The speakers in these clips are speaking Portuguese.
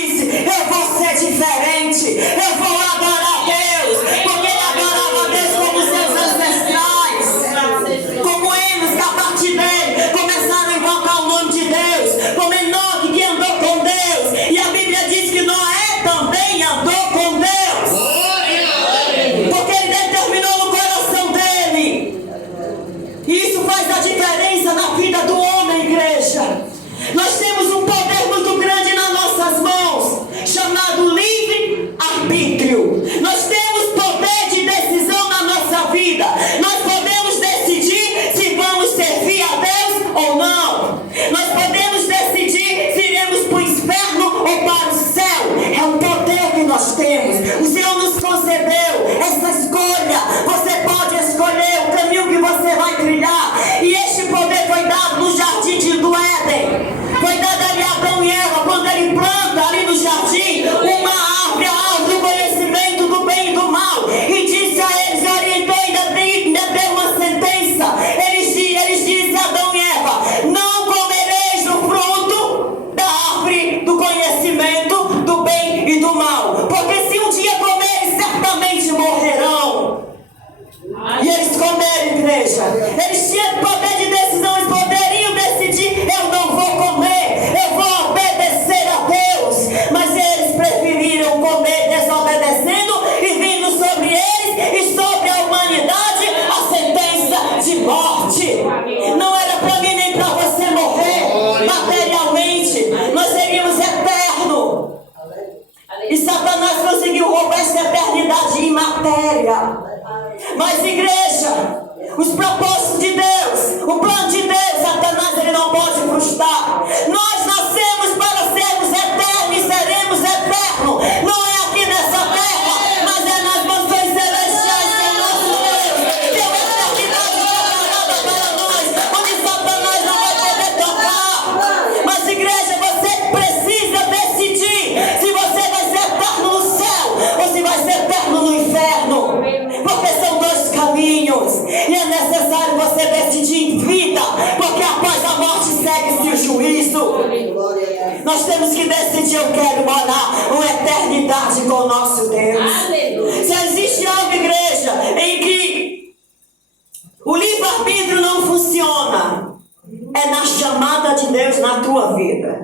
Eu vou ser diferente, eu vou adorar a Deus, porque ele adorava a Deus como seus ancestrais, como eles que a partir dele começaram a invocar o nome de Deus, como Enoque que andou com Deus, e a Bíblia diz que Noé também andou com Deus, porque ele determinou no coração dele. E isso faz a diferença na vida do homem, igreja. Nós temos um poder muito grande nas nossas mãos, chamado livre-arbítrio. Nós temos poder de decisão na nossa vida. Nós podemos decidir se vamos servir a Deus ou não. Nós podemos decidir se iremos para o inferno ou para o céu. É o poder que nós temos. O Senhor nos concedeu essa escolha. Você pode escolher o caminho que você vai trilhar. E este poder foi dado no jardim do Éden. Foi dado ali a Adão e Eva, quando ele planta ali no jardim uma árvore, a árvore do conhecimento do bem e do mal, e disse a eles, orientou, ainda deu uma sentença. Eles dizem a Adão e Eva: não comereis do fruto da árvore do conhecimento do bem e do mal, porque se um dia comerem, certamente morrerão. E eles comeram, igreja. Eles tinham poder de decisão, eles poderiam decidir: eu não vou comer, eu vou obedecer a Deus. Mas eles preferiram comer desobedecendo e vindo sobre eles e sobre a humanidade a sentença de morte. Não era para mim nem para você morrer materialmente, nós seríamos eternos. E Satanás conseguiu roubar essa eternidade em matéria. Mas, igreja, os propósitos de Deus, o plano de Deus, Satanás ele não pode frustrar. Nós nascemos para sermos eternos e seremos eternos. Não é aqui nessa terra, mas é nas mansões celestiais que é nosso Deus. Tem uma eternidade preparada para nós, onde Satanás não vai poder tocar. Mas, igreja, você precisa decidir se você vai ser eterno no céu ou se vai ser eterno no inferno. Porque são dois caminhos, e é necessário você decidir em vida, porque após a morte segue-se o juízo. Nós temos que decidir: eu quero morar uma eternidade com o nosso Deus. Se existe algo, igreja, em que o livre-arbítrio não funciona, é na chamada de Deus na tua vida.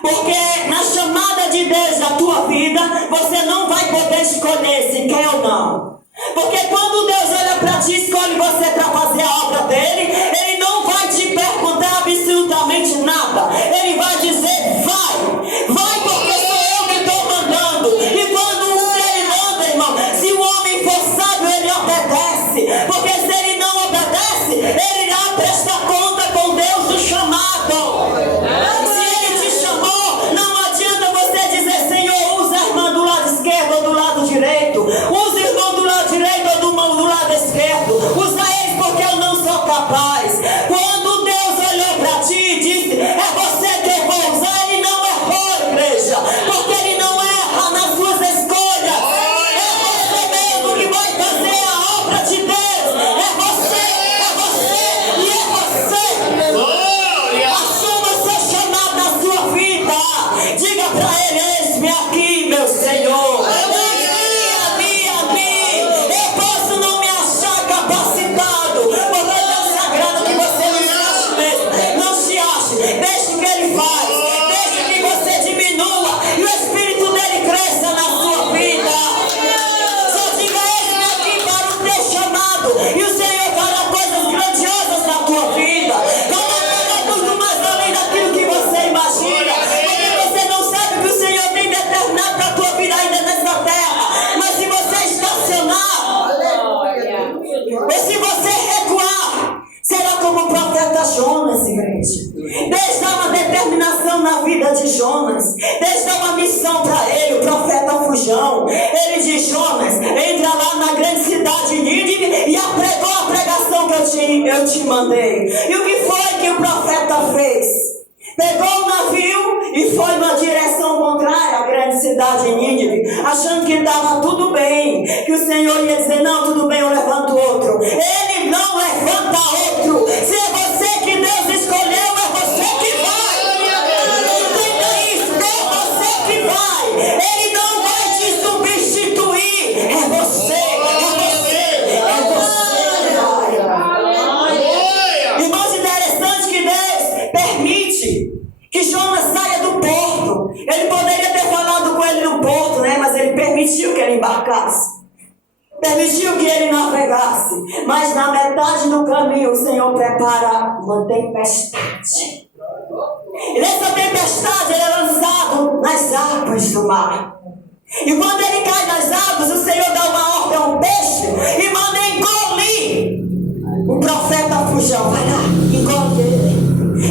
Porque na chamada de Deus na tua vida, você não vai poder escolher se quer ou não. Porque quando Deus olha para ti, escolhe você para fazer a obra dele, ele não vai te perguntar absolutamente nada. Ele vai dizer: vai, vai, porque sou eu que estou mandando. E quando ele manda, irmão, se o homem for sábio, ele obedece. Porque se ele não obedece, ele irá prestar conta com Deus do chamado. Se ele te chamou, não adianta você dizer: Senhor, usa a irmã do lado esquerdo ou do lado direito. Usa o irmão do lado direito ou do lado esquerdo. Usa eles porque eu não sou capaz. Quando Deus olhou para ti e disse: é você que eu vou usar, ele não errou, igreja. Porque ele não erra nas suas escolhas. É você mesmo que vai fazer a obra de Deus. É você e é você. Assuma o seu chamado na sua vida. Diga para ele: eis-me aqui, meu Senhor. Jonas, igreja. Deus dá uma determinação na vida de Jonas. Deus dá uma missão para ele, o profeta Fujão. Ele diz: Jonas, entra lá na grande cidade de Nínive e apregou a pregação que eu te mandei. E o que foi que o profeta fez? Pegou o navio e foi na direção contrária à grande cidade de Nínive, achando que estava tudo bem, que o Senhor ia dizer: não, tudo bem, eu levanto outro. Ele não levanta outro. Se é você que Deus escolheu, é você que vai. Entenda isso, é você que vai. embarcasse. Permitiu que ele navegasse. Mas na metade do caminho o Senhor prepara uma tempestade. E nessa tempestade ele é lançado nas águas do mar. E quando ele cai nas águas, o Senhor dá uma ordem ao peixe e manda engolir o profeta Fujão. Vai lá, engole ele.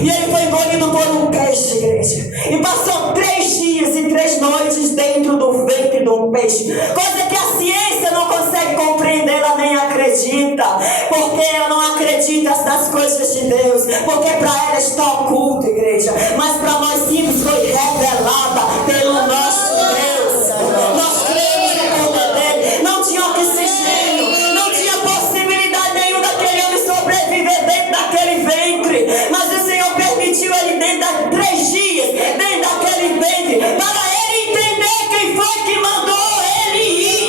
E ele foi engolido por um peixe, igreja. E passou 3 dias e 3 noites dentro do ventre de um peixe. Coisa que a ciência não consegue compreender, ela nem acredita. Porque ela não acredita nas coisas de Deus. Porque para ela está oculto, igreja. Mas para nós simples foi revelada pelo nosso Deus. Nós cremos no poder dele. Não tinha oxigênio. Não tinha possibilidade nenhuma daquele homem sobreviver dentro daquele ventre. Mas o Senhor permitiu ele dentro de 3 dias, dentro daquele ventre, para ele entender quem foi que mandou ele ir.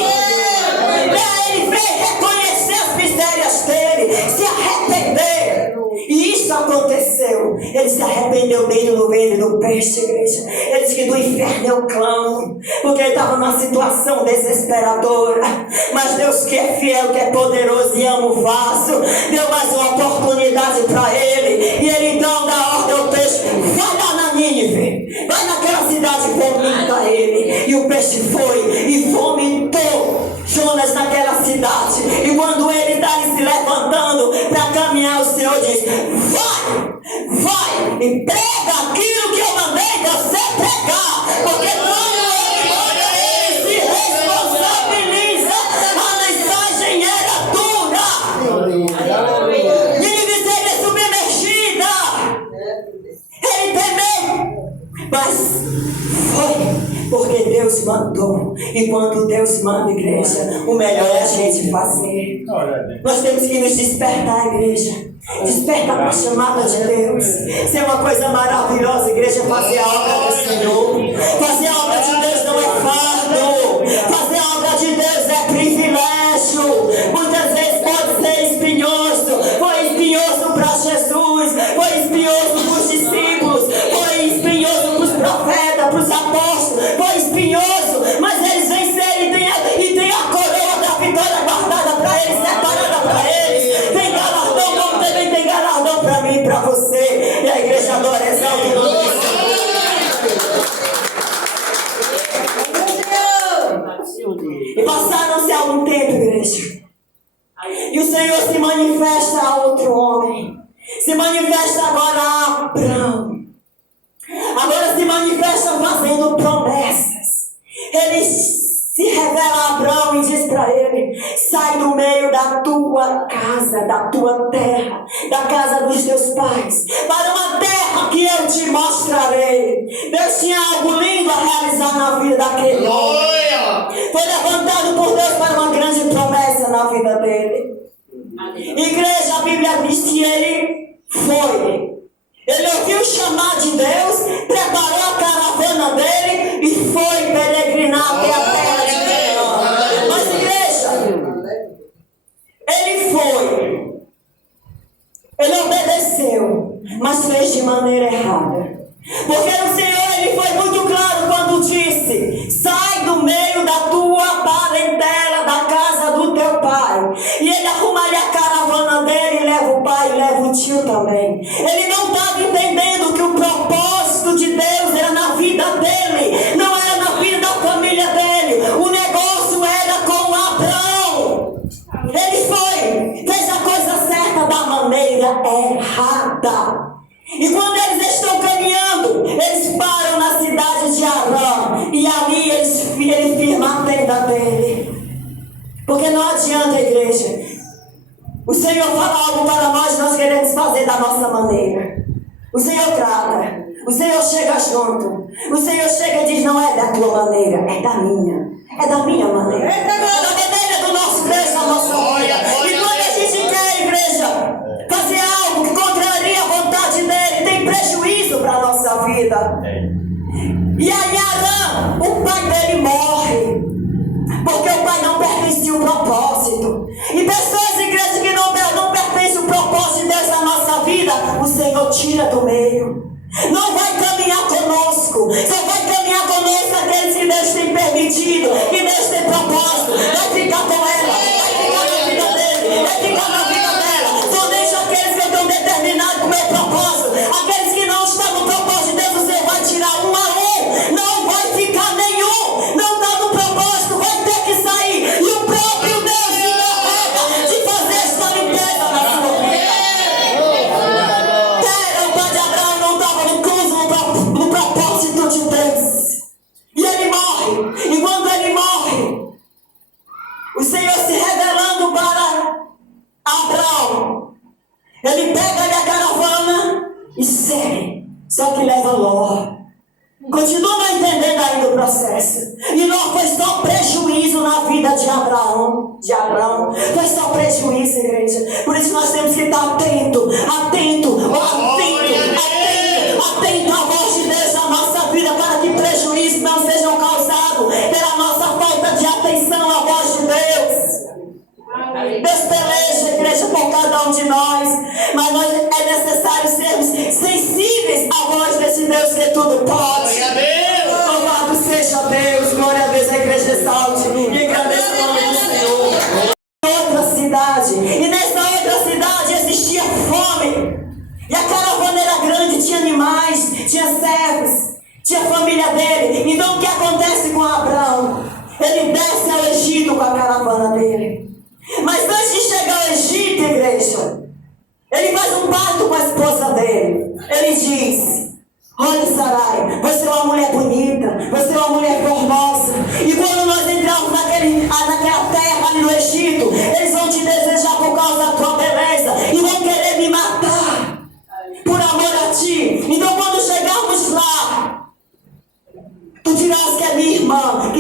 Para ele ver, reconhecer as misérias dele, se arrepender. E isso aconteceu. Ele se arrependeu dentro do ventre do peixe, igreja. Ele disse que do inferno eu clamo, porque ele estava numa situação desesperadora. Mas Deus que é fiel, que é poderoso e ama o vaso, deu mais uma oportunidade para ele. E ele então dá ordem ao peixe: vai lá na Nínive, vai naquela cidade, vomita ele. E o peixe foi e vomitou Jonas naquela cidade. E quando ele está ali se levantando para caminhar, o Senhor diz: vai e prega aquilo que eu mandei você pregar. Porque quando ele se responsabiliza, a mensagem era dura. Nínive seria submergida. Ele temeu, mas foi porque Deus mandou. E quando Deus manda, igreja, o melhor é a gente fazer. Nós temos que nos despertar, igreja. Despertar para a chamada de Deus. Isso é uma coisa maravilhosa, igreja. Fazer a obra do Senhor. Fazer a obra de Deus não é fardo. Fazer a obra de Deus é privilégio. Muitas vezes pode ser espinhoso. Foi espinhoso para Jesus. Foi espinhoso para os discípulos. Foi espinhoso para os profetas, para os apóstolos. Foi espinhoso, mas eles venceram e tem a coroa da vitória guardada para eles, separada para eles. Tem galardão, como também tem galardão para mim e para você. E a igreja adora, exalta o nome do Senhor. E passaram-se algum tempo, igreja. E o Senhor se manifesta a outro homem. Se manifesta agora a Abraão. Agora se manifesta fazendo promessas. Ele se revela a Abraão e diz para ele: sai do meio da tua casa, da tua terra, da casa dos teus pais, para uma terra que eu te mostrarei. Deus tinha algo lindo a realizar na vida daquele homem. Foi levantado por Deus para uma grande promessa na vida dele. Igreja, a Bíblia diz que ele foi. Ele ouviu o chamar de Deus, preparou a caravana dele e foi peregrinar até a terra de Canaã. Mas, igreja, ele foi. Ele obedeceu, mas fez de maneira errada. Porque o Senhor, ele foi muito claro quando disse: sai do meio da tua parentela, da casa do teu pai. E ele arruma ali a caravana dele, e leva o pai, e leva o tio também. Ele não estava entendendo que o propósito de Deus era na vida dele, não era na vida da família dele. O negócio era com Abraão. Ele foi, fez a coisa certa da maneira errada. E quando eles estão caminhando, eles param na cidade de Arã. E ali ele firma a tenda dele. Porque não adianta, igreja. O Senhor fala algo para nós, nós queremos fazer da nossa maneira. O Senhor trata. O Senhor chega junto. O Senhor chega e diz: não é da tua maneira, é da minha. É da minha maneira. É da maneira do nosso Deus, da nossa vida. E quando a gente quer, igreja, fazer algo que contraria a vontade dele, tem prejuízo para a nossa vida. E aí Arã, o pai dele morre, porque o pai não pertencia ao propósito. E pessoas, igrejas, que não pertencem ao propósito de Deus na nossa vida, o Senhor tira do meio. Não vai caminhar conosco. Só vai caminhar conosco aqueles que Deus tem permitido, que Deus tem propósito. E quando ele morre, o Senhor se revelando para Abraão, ele pega-lhe a caravana e segue. Só que leva Ló. Continua não entendendo ainda o processo. E Ló foi só prejuízo na vida de Abraão. Foi só prejuízo, igreja. Por isso nós temos que estar atento à voz de Deus na nossa vida, para que prejuízos não sejam causados pela nossa falta de atenção à voz de Deus. Deus peleja, igreja, por cada um de nós, mas é necessário sermos sensíveis à voz desse Deus que tudo pode. Louvado seja Deus, glória a Deus, a igreja exalte e agradeça o nome do Senhor. Outra cidade, e nessa outra cidade existia fome, e a caravana era grande, tinha animais, tinha servos, tinha a família dele. Então o que acontece com Abraão? Ele desce ao Egito com a caravana dele. Mas antes de chegar ao Egito, igreja, ele faz um pacto com a esposa dele. Ele diz: olha, Sarai, você é uma mulher bonita, você é uma mulher formosa. E quando nós entrarmos naquela terra ali no Egito, eles vão te desejar por causa da tua beleza e vão querer me matar por amor a ti. Então quando chegarmos lá, tu dirás que é minha irmã.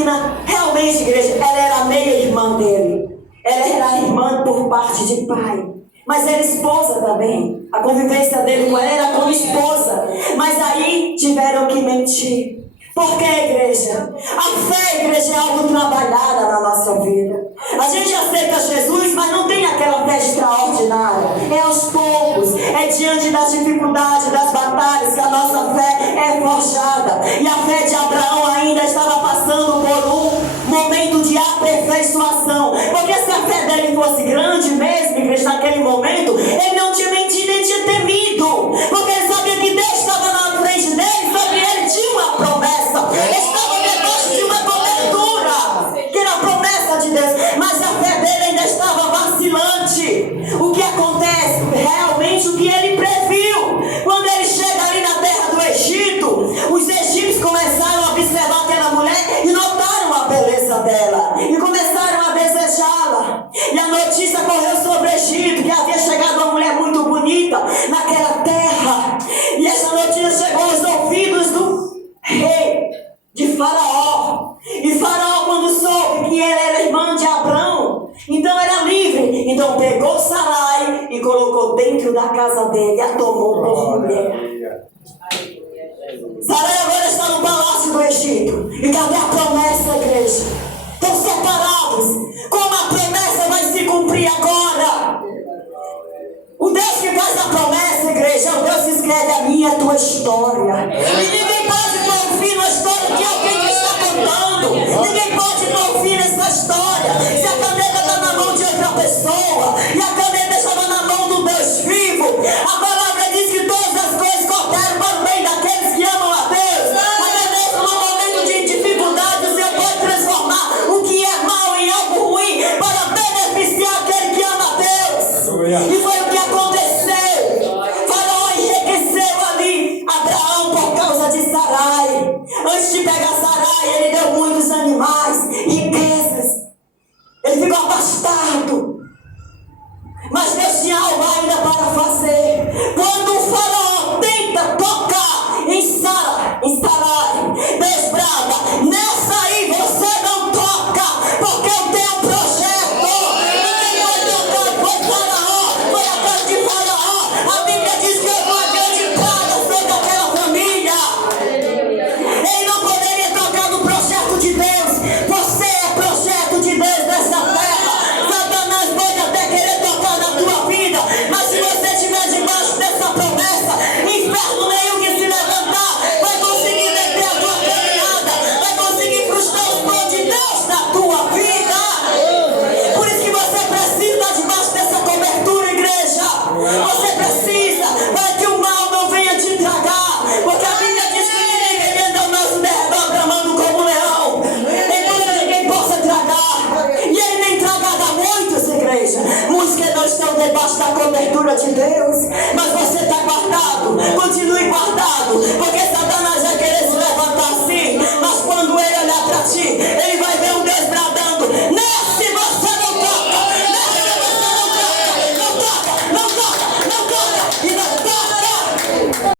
Realmente, igreja, ela era meia irmã dele. Ela era irmã por parte de pai, mas era esposa também. A convivência dele com ela era como esposa. Mas aí tiveram que mentir. Por quê, igreja? A fé, igreja, é algo trabalhada na nossa vida. A gente aceita Jesus, mas não tem aquela fé extraordinária. É aos poucos, é diante das dificuldades, das batalhas, que a nossa fé é forjada. E a fé de Abraão ainda estava passando por um momento de aperfeiçoação. Porque se a fé dele fosse grande mesmo, igreja, naquele momento, ele não tinha mentido, nem tinha temido. Porque ele sabia que Deus estava na frente dele, sobre ele tinha uma promessa. Ele estava debaixo de uma cobertura, que era a promessa de Deus. Mas a fé dele ainda estava vacilante. O que acontece? Realmente o que ele previu. Quando ele chega ali na terra do Egito, os egípcios começaram a observar aquela mulher e notaram a beleza dela. E começaram a desejá-la. E a notícia correu sobre o Egito, que havia chegado uma mulher muito bonita naquela terra. E essa notícia chegou aos ouvidos do rei de Faraó. E Faraó, quando soube que ela era irmã de Abraão, então era livre. Então pegou Sarai e colocou dentro da casa dele e a tomou por mulher. Sarai agora está no palácio do Egito. E cadê a promessa, igreja? Estão separados. Como a promessa vai se cumprir agora? O Deus que faz a promessa, igreja, é o Deus que escreve a minha e a tua história. E ninguém pode pôr fim na história que alguém está contando. Ninguém pode pôr fim nessa história.